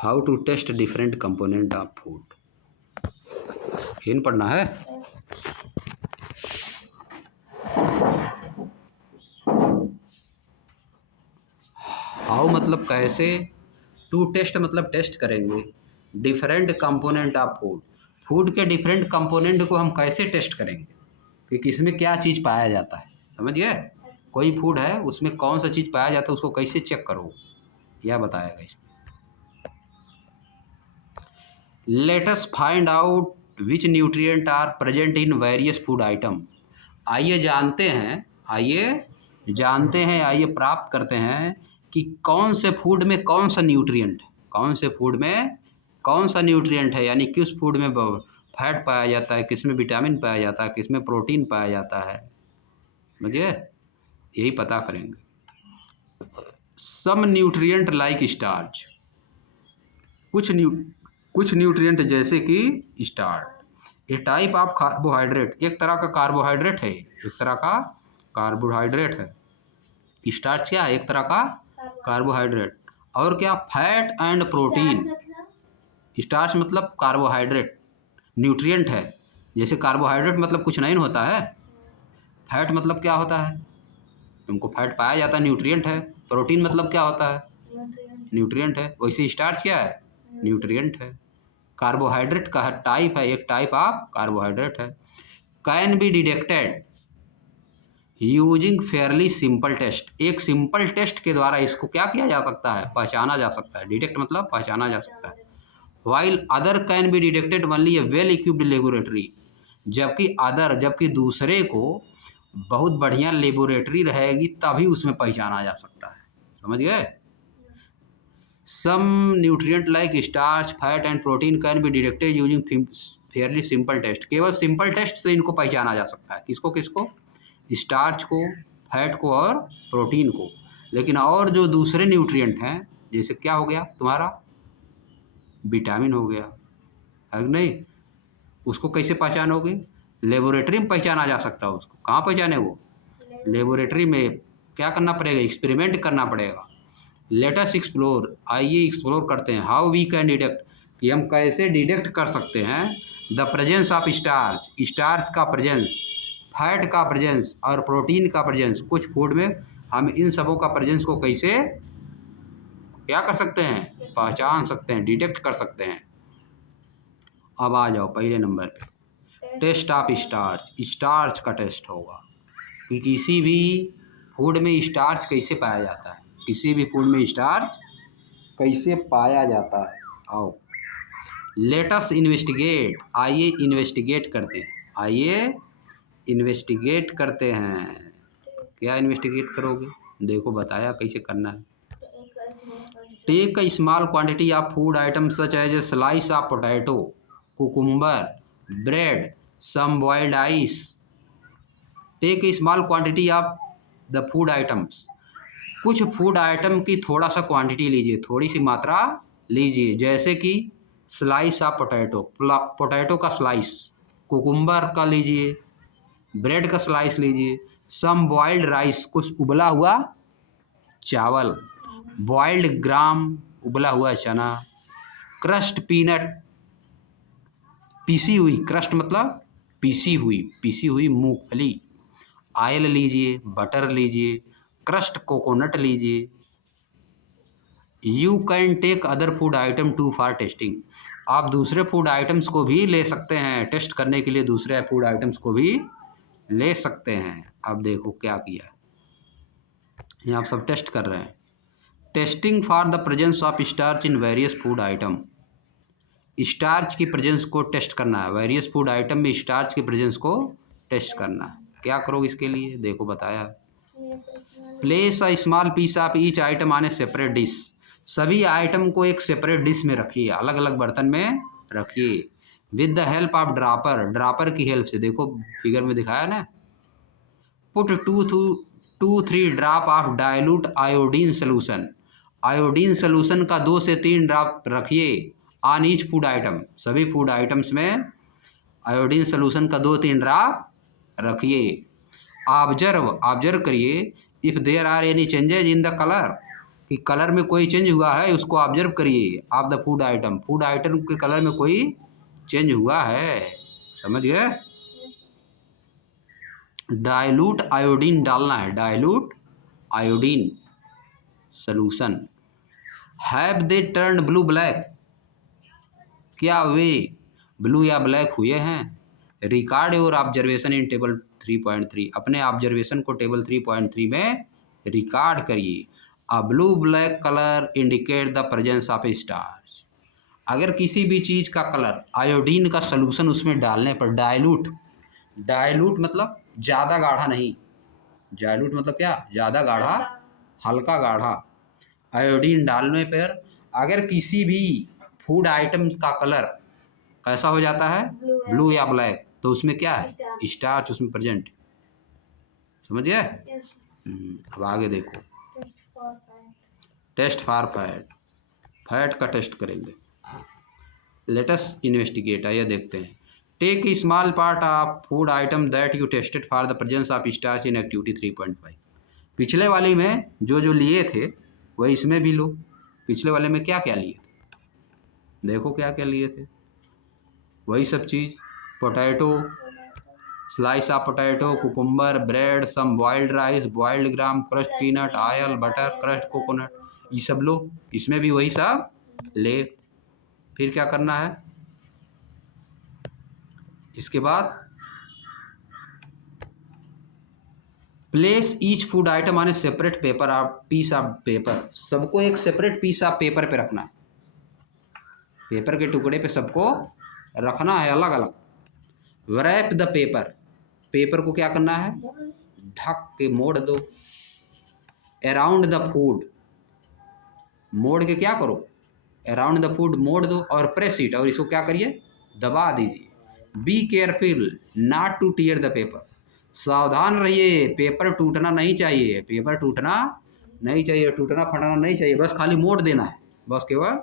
How to test different component of food. इन पढ़ना है। हाउ मतलब कैसे, टू टेस्ट मतलब टेस्ट करेंगे, different component of food, food के डिफरेंट कंपोनेंट को हम कैसे टेस्ट करेंगे कि किसमें क्या चीज़ पाया जाता है। समझिए, कोई फूड है उसमें कौन सा चीज़ पाया जाता है उसको कैसे चेक करो, यह बताएगा इसमें। Let us find out which nutrient are present in various food item. आइए जानते हैं, आइए प्राप्त करते हैं कि कौन से फूड में कौन सा न्यूट्रिएंट, कौन से फूड में कौन सा न्यूट्रिएंट है, यानी किस फूड में फैट पाया जाता है, किस में विटामिन पाया जाता है, किस में प्रोटीन पाया जाता है। समझिए, यही पता करेंगे। सम न्यूट्रिएंट लाइक स्टार्च, कुछ न्यूट्रिएंट जैसे कि starch. A type of carbohydrate, एक तरह का कार्बोहाइड्रेट है, एक तरह का कार्बोहाइड्रेट है। स्टार्च क्या है? एक तरह का कार्बोहाइड्रेट। और क्या? Fat and protein. स्टार्च मतलब कार्बोहाइड्रेट, न्यूट्रिएंट है। जैसे कार्बोहाइड्रेट मतलब कुछ नहीं होता है, फैट मतलब क्या होता है, तुमको फैट पाया जाता है, न्यूट्रिएंट है। प्रोटीन मतलब क्या होता है, न्यूट्रिएंट है। वैसे स्टार्च क्या है? न्यूट्रिएंट है। कार्बोहाइड्रेट का टाइप है, एक टाइप ऑफ कार्बोहाइड्रेट है। Can be detected using fairly simple test, एक सिंपल टेस्ट के द्वारा इसको क्या किया जा सकता है? पहचाना जा सकता है। डिटेक्ट मतलब पहचाना जा सकता है। While other can be detected only A well equipped laboratory, जबकि दूसरे को बहुत बढ़िया लेबोरेटरी रहेगी तभी उसमें पहचाना जा सकता है। समझ गए? Some nutrient like starch, fat and protein can be detected using fairly simple test, केवल सिंपल टेस्ट से इनको पहचाना जा सकता है। किसको किसको? स्टार्च को, फैट को और प्रोटीन को। लेकिन और जो दूसरे न्यूट्रिएंट हैं, जैसे क्या हो गया तुम्हारा, विटामिन हो गया, है नहीं, उसको कैसे पहचानोगे? लेबोरेटरी में पहचाना जा सकता है उसको। कहाँ पहचाने वो? लेबोरेटरी में। क्या करना पड़ेगा? एक्सपेरिमेंट करना पड़ेगा। लेट अस एक्सप्लोर, आइए एक्सप्लोर करते हैं। हाउ वी कैन डिटेक्ट, कि हम कैसे डिटेक्ट कर सकते हैं the presence of starch, starch का प्रेजेंस, फैट का प्रेजेंस और प्रोटीन का प्रेजेंस। कुछ फूड में हम इन सबों का प्रेजेंस को कैसे क्या कर सकते हैं? पहचान सकते हैं, डिटेक्ट कर सकते हैं। अब आ जाओ पहले नंबर पे, टेस्ट ऑफ स्टार्च। स्टार्च का टेस्ट होगा कि किसी भी फूड में स्टार्च कैसे पाया जाता है, किसी भी फूड में स्टार्च कैसे पाया जाता है। आओ लेट अस इन्वेस्टिगेट, आइए इन्वेस्टिगेट करते हैं, आइए इन्वेस्टिगेट करते हैं। क्या इन्वेस्टिगेट करोगे? देखो बताया कैसे करना है। Take a small quantity of food items such as a slice of potato, cucumber, bread, some boiled ice. Take a small quantity of the food items, कुछ फूड आइटम की थोड़ा सा क्वांटिटी लीजिए, थोड़ी सी मात्रा लीजिए। जैसे कि स्लाइस ऑफ पोटैटो, पोटैटो का स्लाइस, कुकुम्बर का लीजिए, ब्रेड का स्लाइस लीजिए, सम बॉइल्ड राइस, कुछ उबला हुआ चावल, बॉइल्ड ग्राम, उबला हुआ चना, क्रस्ट पीनट, पीसी हुई, क्रस्ट मतलब पीसी हुई मूंगफली, ऑयल लीजिए, बटर लीजिए, क्रस्ट कोकोनट लीजिए। You can take other food item too for testing, आप दूसरे फूड आइटम्स को भी ले सकते हैं, टेस्ट करने के लिए दूसरे फूड आइटम्स को भी ले सकते हैं। अब देखो क्या किया, यहाँ आप सब टेस्ट कर रहे हैं। Testing for the presence of starch in various food item, starch की प्रेजेंस को टेस्ट करना है, वेरियस फूड आइटम में स्टार्च की प्रेजेंस को टेस्ट करना है। क्या करोगे इसके लिए? देखो बताया। Place a small piece of each item on a separate dish, सभी आइटम को एक सेपरेट डिश में रखिए, अलग अलग बर्तन में रखिए। With the help of dropper, dropper की हेल्प से, देखो फिगर में दिखाया ना। Put 2-3 drop of dilute iodine solution, iodine solution का 2 से 3 ड्रॉप रखिए ऑन ईच फूड आइटम, सभी फूड आइटम्स में आयोडीन सोल्यूशन का 2-3 ड्रॉप रखिए। ऑब्जर्व करिए if there are any changes in the colour, कि कलर में कोई चेंज हुआ है, उसको ऑब्जर्व करिए। Of the food item, food item के कलर में कोई चेंज हुआ है, समझ गए। डाइल्यूट आयोडीन डालना है, dilute iodine solution. Have they turn blue black, क्या वे ब्लू या ब्लैक हुए हैं। Record your observation in table 3.3, अपने ऑब्जर्वेशन को टेबल 3.3 में रिकॉर्ड करिए। A blue black colour indicate the presence of starch. अगर किसी भी चीज़ का कलर आयोडीन का सलूशन उसमें डालने पर, डाइल्यूट, डाइल्यूट मतलब ज़्यादा गाढ़ा नहीं, डाइल्यूट मतलब क्या, ज़्यादा गाढ़ा, हल्का गाढ़ा। आयोडीन डालने पर अगर किसी भी फूड आइटम का कलर कैसा हो जाता है, ब्लू या ब्लैक, तो उसमें क्या है, स्टार्च उसमें प्रेजेंट, समझ गए। अब आगे देखो, टेस्ट फॉर फैट, फैट का टेस्ट करेंगे। लेट अस इन्वेस्टिगेट, आइए देखते हैं। Take a small part of food item that you tested for the presence of starch in activity 3.5। पिछले वाले में जो जो लिए थे वही इसमें भी लो। पिछले वाले में क्या क्या लिए थे, देखो क्या क्या लिए थे, वही सब चीज़। Potato, slice of potato, cucumber, bread, some boiled rice, boiled gram, crushed peanut, oil, butter, crushed coconut, ये सब लो। इसमें भी वही सब ले। फिर क्या करना है, इसके बाद place each food item on a separate paper of peace of paper, सबको एक सेपरेट पीस ऑफ पेपर पे रखना है, पेपर के टुकड़े पे सबको रखना है अलग अलग। रैप द पेपर, पेपर को क्या करना है, ढक के मोड़ दो। अराउंड द फूड, मोड़ के क्या करो, अराउंड द फूड मोड़ दो, और प्रेस इट, और इसको क्या करिए, दबा दीजिए। Be careful not two tier the paper, सावधान रहिए, पेपर टूटना नहीं चाहिए, पेपर टूटना नहीं चाहिए, टूटना फटना नहीं चाहिए, बस खाली मोड़ देना है, बस केवल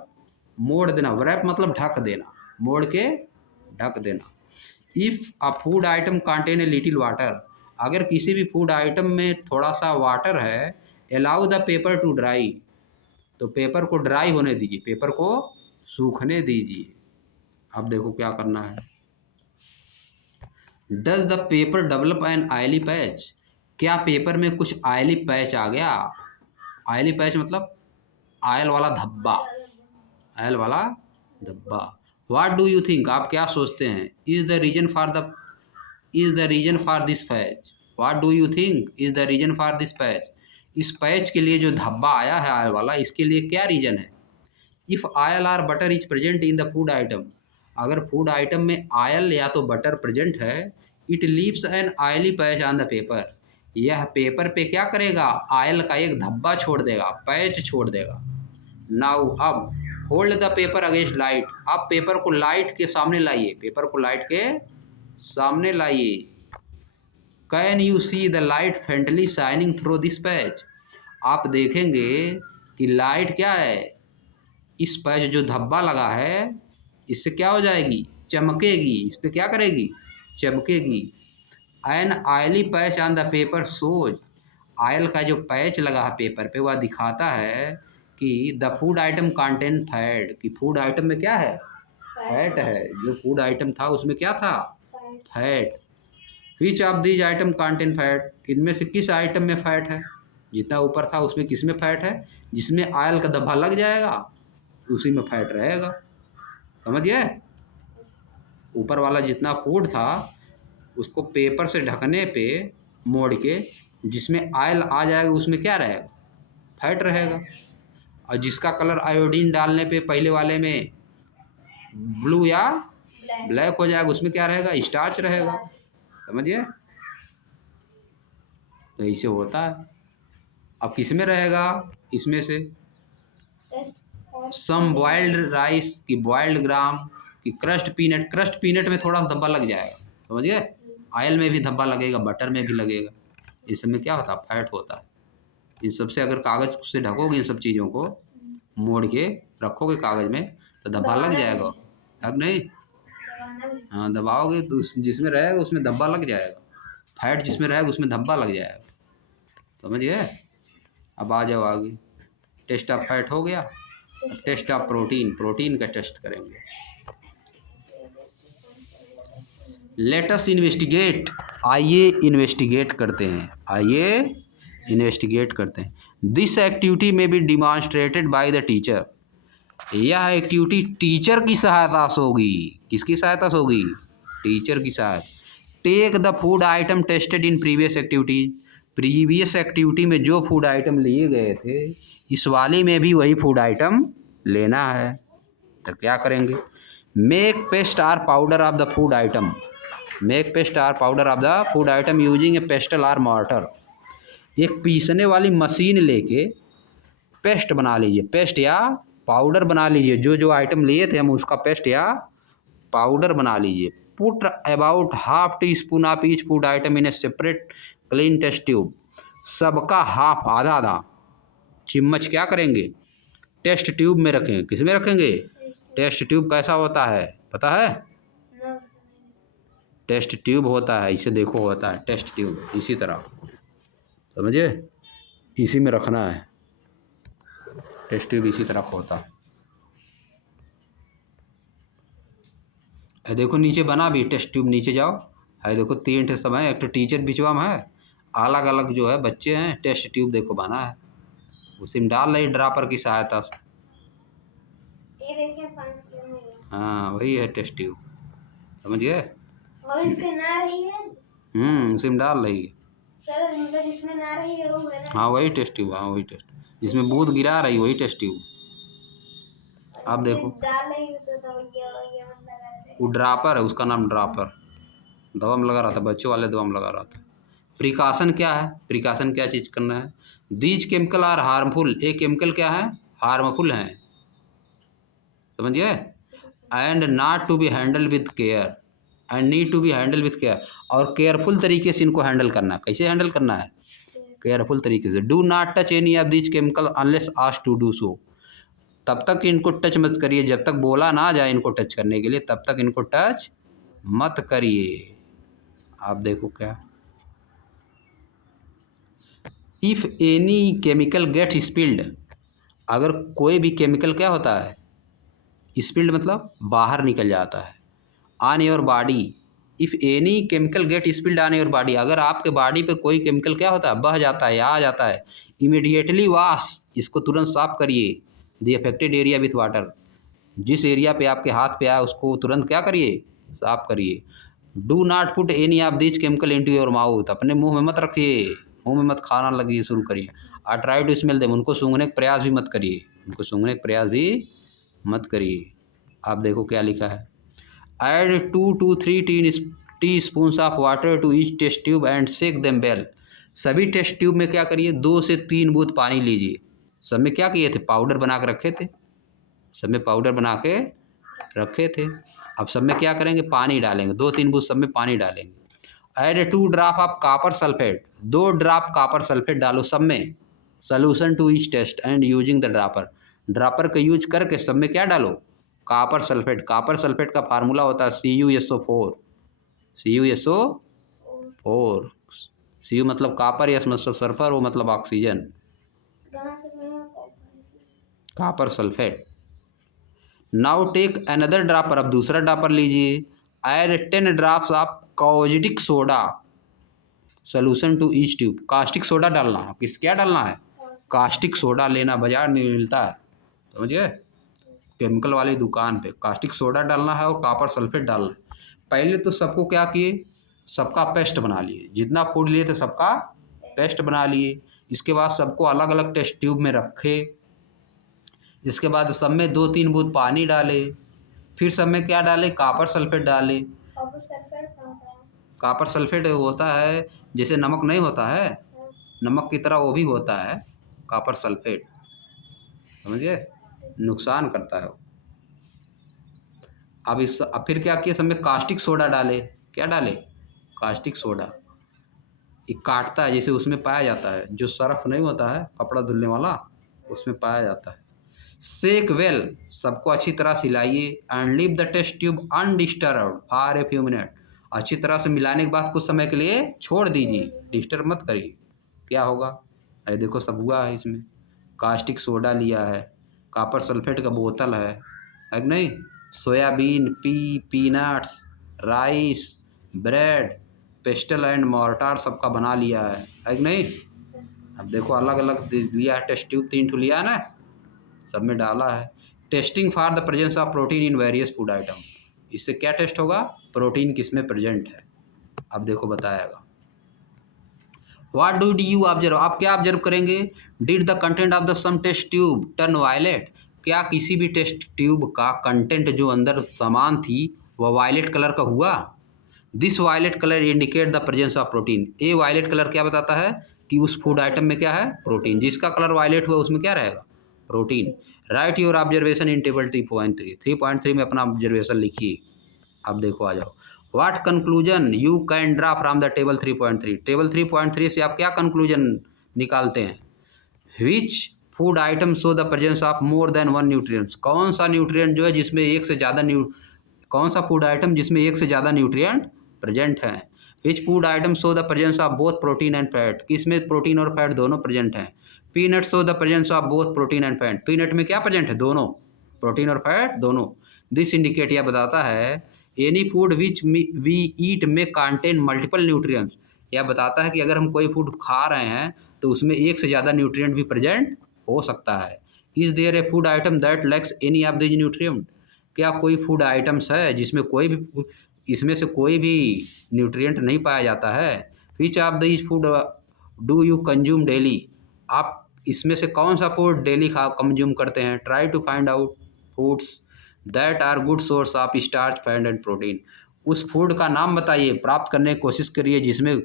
मोड़ देना। रैप मतलब ढक देना, मोड़ के ढक देना। If a food atom contain a little water, अगर किसी भी फूड आइटम में थोड़ा सा वाटर है, allow the paper two dry, तो पेपर को ड्राई होने दीजिए, पेपर को सूखने दीजिए। अब देखो क्या करना है। Does the paper develop an oily patch, क्या पेपर में कुछ ऑयली पैच आ गया। ऑयली पैच मतलब ऑयल वाला धब्बा, ऑयल वाला धब्बा। व्हाट डू यू थिंक, आप क्या सोचते हैं। Is the reason for this patch, what do you think is the reason for this patch, इस पैच के लिए जो धब्बा आया है ऑयल वाला, इसके लिए क्या रीजन है। इफ़ ऑयल और butter is present in the food item, अगर फूड आइटम में ऑयल या तो बटर प्रेजेंट है, it leaves an oily patch on the paper, यह पेपर पे क्या करेगा, ऑयल का एक धब्बा छोड़ देगा, पैच छोड़ देगा। नाउ अब hold the paper against light, आप पेपर को लाइट के सामने लाइए, पेपर को लाइट के सामने लाइए। Can you see the light faintly shining through this patch, आप देखेंगे कि लाइट क्या है, इस पैच जो धब्बा लगा है इससे क्या हो जाएगी, चमकेगी, इस पर क्या करेगी, चमकेगी। An oily patch on the paper shows, oil का जो पैच लगा है पेपर पे वह दिखाता है कि the food atom contain fat, कि फूड आइटम में क्या है, फैट है, जो फूड आइटम था उसमें क्या था, fat. Which of these atom contain fat, इनमें से किस आइटम में फैट है, जितना ऊपर था उसमें किस में फैट है, जिसमें ऑयल का धब्बा लग जाएगा उसी में फैट रहेगा, समझिए। ऊपर वाला जितना फूड था उसको पेपर से ढकने पे मोड़ के जिसमें ऑयल आ जाएगा उसमें क्या रहेगा, फैट रहेगा। और जिसका कलर आयोडीन डालने पे पहले वाले में ब्लू या ब्लैक हो जाएगा उसमें क्या रहेगा, स्टार्च रहेगा, समझिए। तो ऐसे होता है। अब किस में रहेगा, इसमें से सम बॉइल्ड राइस की बॉइल्ड ग्राम की क्रश्ड पीनट, क्रश्ड पीनट में थोड़ा धब्बा लग जाएगा, समझिए। ऑयल में भी धब्बा लगेगा, बटर में भी लगेगा, इस सब में क्या होता है, फैट होता है। इन सब से अगर कागज़ से ढकोगे, इन सब चीज़ों को मोड़ के रखोगे कागज़ में तो धब्बा लग जाएगा, लग नहीं, हाँ दबाओगे तो जिसमें रहेगा उसमें धब्बा लग जाएगा, फैट जिसमें रहेगा उसमें धब्बा लग जाएगा, समझिए। अब आ जाओ आगे। टेस्ट ऑफ फैट हो गया। अब टेस्ट ऑफ प्रोटीन, प्रोटीन का टेस्ट करेंगे। लेट अस इन्वेस्टिगेट, आइए इन्वेस्टिगेट करते हैं, आइए इन्वेस्टिगेट करते हैं। दिस एक्टिविटी में B demonstrated by the teacher, यह एक्टिविटी टीचर की सहायता से होगी। किसकी सहायता से होगी? टीचर की सहायता। Take the food item tested in previous activities, previous activity में जो फूड आइटम लिए गए थे इस वाली में भी वही फूड आइटम लेना है। तो क्या करेंगे? Make paste or powder of the food item, make paste or powder of the food item using a pestle or mortar, एक पीसने वाली मशीन लेके पेस्ट बना लीजिए, पेस्ट या पाउडर बना लीजिए। जो जो आइटम लिए थे हम उसका पेस्ट या पाउडर बना लीजिए। Put about half teaspoon of each food item in a separate clean test tube, सबका हाफ, आधा आधा चम्मच क्या करेंगे? टेस्ट ट्यूब में रखेंगे। किस में रखेंगे? टेस्ट ट्यूब कैसा होता है पता है? टेस्ट ट्यूब होता है, इसे देखो होता है टेस्ट ट्यूब, इसी तरह समझे, इसी में रखना है। टेस्ट ट्यूब इसी तरह होता है। देखो नीचे बना भी टेस्ट ट्यूब, नीचे जाओ है, देखो 3 ठे सब है, एक टीचर बिचवा में है, अलग अलग जो है बच्चे हैं। टेस्ट ट्यूब देखो बना है, उसी में डाल रही ड्रापर की सहायता से। ये देखिए हाँ वही है टेस्ट ट्यूब, समझ गए? और इससे ना रही है उसी में डाल रही है सर, मतलब इसमें ना रही है वो है ना। हाँ वही टेस्ट ट्यूब, हाँ वही टेस्ट, जिसमें बूंद गिरा रही वही टेस्ट ट्यूब। आप देखो डाल रही है तो ये मत लगा दे। वो ड्रापर है, उसका नाम ड्रापर, दवा में लगा रहा था, बच्चों वाले दवा में लगा रहा था। प्रिकॉशन क्या है? प्रिकॉशन क्या चीज़ करना है? दीज केमिकल आर हार्मफुल, ये केमिकल क्या है? हार्मफुल हैं, समझिए। And not to be handle with care, and need to be handle with care, और केयरफुल तरीके से इनको हैंडल करना है। कैसे हैंडल करना है? केयरफुल तरीके से। Do not touch any of these chemical unless asked to do so, तब तक इनको टच मत करिए जब तक बोला ना जाए इनको टच करने के लिए, तब तक इनको टच मत करिए। आप देखो क्या, if any chemical get spilled, अगर कोई भी केमिकल क्या होता है? स्पिल्ड मतलब बाहर निकल जाता है। On your body, if any chemical get spilled on your body, अगर आपके बॉडी पे कोई केमिकल क्या होता है? बह जाता है या आ जाता है। इमीडिएटली वॉश, इसको तुरंत साफ करिए। The affected area with water, जिस एरिया पे आपके हाथ पे आया उसको तुरंत क्या करिए? साफ करिए। Do not put any of this chemical into your mouth, अपने मुंह में मत रखिए, मुंह में मत खाना लगिए शुरू करिए। और ट्राई टू स्मेल देम, उनको सूंघने का प्रयास भी मत करिए, उनको सूंघने का प्रयास भी मत करिए। आप देखो क्या लिखा है, add 2 to 3 teaspoon of water to each test tube and shake them well, सभी टेस्ट ट्यूब में क्या करिए? 2 से 3 बूंद पानी लीजिए। सब में क्या किए थे? पाउडर बना के रखे थे, सब में पाउडर बना के रखे थे। अब सब में क्या करेंगे? पानी डालेंगे, 2-3 बूंद सब में पानी डालेंगे। Add 2 drop of copper sulphate, 2 drop copper sulphate डालो सब में। Solution to each test and using the dropper, dropper का यूज करके सब में क्या डालो? Copper sulphate. कॉपर सल्फेट का फार्मूला होता है CuSO4, CuSO4, Cu मतलब कॉपर, यस मतलब सल्फर, वो मतलब oxygen, copper sulphate. Now take another dropper, अब दूसरा ड्रॉपर लीजिए। Add 10 drops of caustic soda solution to each tube, caustic soda डालना है। किस क्या डालना है? कास्टिक सोडा लेना, बाजार में मिलता है, समझिए, केमिकल वाली दुकान पे कास्टिक सोडा डालना है और कॉपर सल्फेट डालना है। पहले तो सबको क्या किए? सबका पेस्ट बना लिए, जितना फूड लिए थे सबका पेस्ट बना लिए। इसके बाद सबको अलग अलग टेस्ट ट्यूब में रखे। इसके बाद सब में 2-3 बूंद पानी डाले, फिर सब में क्या डाले? कॉपर सल्फेट डाले। कॉपर सल्फेट होता है जैसे नमक नहीं होता है, नमक की तरह वो भी होता है कॉपर सल्फेट, समझिए, नुकसान करता है वो। अब फिर क्या किए? सब में कास्टिक सोडा डाले। क्या डाले? Caustic soda. ये काटता है, जैसे उसमें पाया जाता है, जो सर्फ नहीं होता है कपड़ा धुलने वाला, उसमें पाया जाता है। शेक वेल, सबको अच्छी तरह से हिलाइए। And leave the test tube undisturbed for a few minute, अच्छी तरह से मिलाने के बाद कुछ समय के लिए छोड़ दीजिए, डिस्टर्ब मत करिए। क्या होगा? अरे देखो सब हुआ है इसमें, कास्टिक सोडा लिया है, कॉपर सल्फेट का बोतल है कि नहीं, soybean, peanuts, rice, bread, pastel and mortar सबका बना लिया है कि नहीं। अब देखो अलग अलग लिया है, टेस्ट ट्यूब 3 ठो लिया है ना, सब में डाला है। Testing for the presence of protein in various food item, इससे क्या टेस्ट होगा, प्रोटीन किस में प्रेजेंट है। अब देखो बताएगा। व्हाट डू यू ऑब्जर्व, आप क्या ऑब्जर्व करेंगे, did the content of the some test tube turn violet, क्या किसी भी टेस्ट ट्यूब का कंटेंट जो अंदर सामान थी वह वायलेट कलर का हुआ। This violet colour indicate the presence of protein, ये वायलेट कलर क्या बताता है कि उस फूड आइटम में क्या है, प्रोटीन। जिसका कलर वायलेट हुआ उसमें क्या रहेगा, protein. Right your observation in table 3.3, 3.3 में अपना ऑब्जर्वेशन लिखिए। अब देखो आ जाओ, what conclusion you can draw from the table 3.3, table 3.3 से आप क्या कंक्लूजन निकालते हैं। Which food item show the presence of more than one nutrients, कौन सा न्यूट्रिएंट जो है जिसमें एक से ज़्यादा कौन सा फूड आइटम जिसमें एक से ज़्यादा न्यूट्रिएंट प्रेजेंट है। Which food item show the presence of both protein and fat, किसमें प्रोटीन और फैट दोनों प्रेजेंट हैं। Peanut show the presence of both protein and fat, peanut में क्या प्रेजेंट है, दोनों, प्रोटीन और फैट दोनों। दिस इंडिकेट, यह बताता है any food which we eat में कंटेन मल्टीपल न्यूट्रिएंट्स, यह बताता है कि अगर हम कोई फूड खा रहे हैं तो उसमें एक से ज़्यादा न्यूट्रिएंट भी प्रेजेंट हो सकता है। Is there a food item that lacks any of this nutrient, क्या कोई फूड आइटम्स है जिसमें कोई भी, इसमें से कोई भी न्यूट्रिएंट नहीं पाया जाता है। Which of this food do you consume daily, आप इसमें से कौन सा फूड डेली कंज्यूम करते हैं। Try to find out foods that are good source of starch, fat and protein, उस फूड का नाम बताइए, प्राप्त करने की कोशिश करिए जिसमें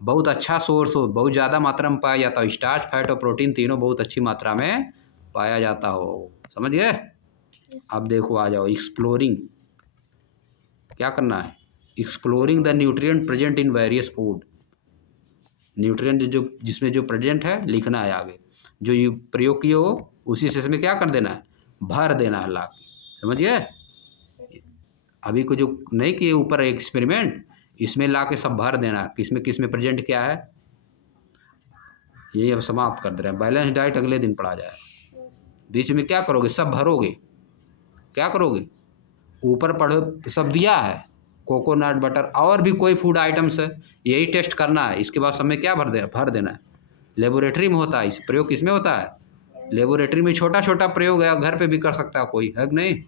बहुत अच्छा सोर्स हो, बहुत ज़्यादा मात्रा में पाया जाता हो, स्टार्च, फैट और प्रोटीन तीनों बहुत अच्छी मात्रा में पाया जाता हो। समझ गए। अब देखो आ जाओ, एक्सप्लोरिंग, क्या करना है, exploring the nutrient present in various food, nutrient जो जिसमें जो प्रेजेंट है लिखना है आगे, जो ये प्रयोग किए हो उसी से इसमें क्या कर देना है, भर देना है ला, समझिए। अभी को जो नहीं किए ऊपर एक्सपेरिमेंट, इसमें ला के सब भर देना है, किसमें प्रेजेंट क्या है, ये अब समाप्त कर दे रहे हैं। बैलेंस डाइट अगले दिन पढ़ा जाए, बीच में क्या करोगे, सब भरोगे, क्या करोगे, ऊपर पढ़ो सब दिया है, कोकोनट, बटर और भी कोई फूड आइटम्स है, यही टेस्ट करना है। इसके बाद सब में क्या भर देना है। लेबोरेटरी में होता है, इस प्रयोग किसमें होता है, लेबोरेटरी में। छोटा छोटा प्रयोग है, घर पे भी कर सकता है कोई, है कि नहीं।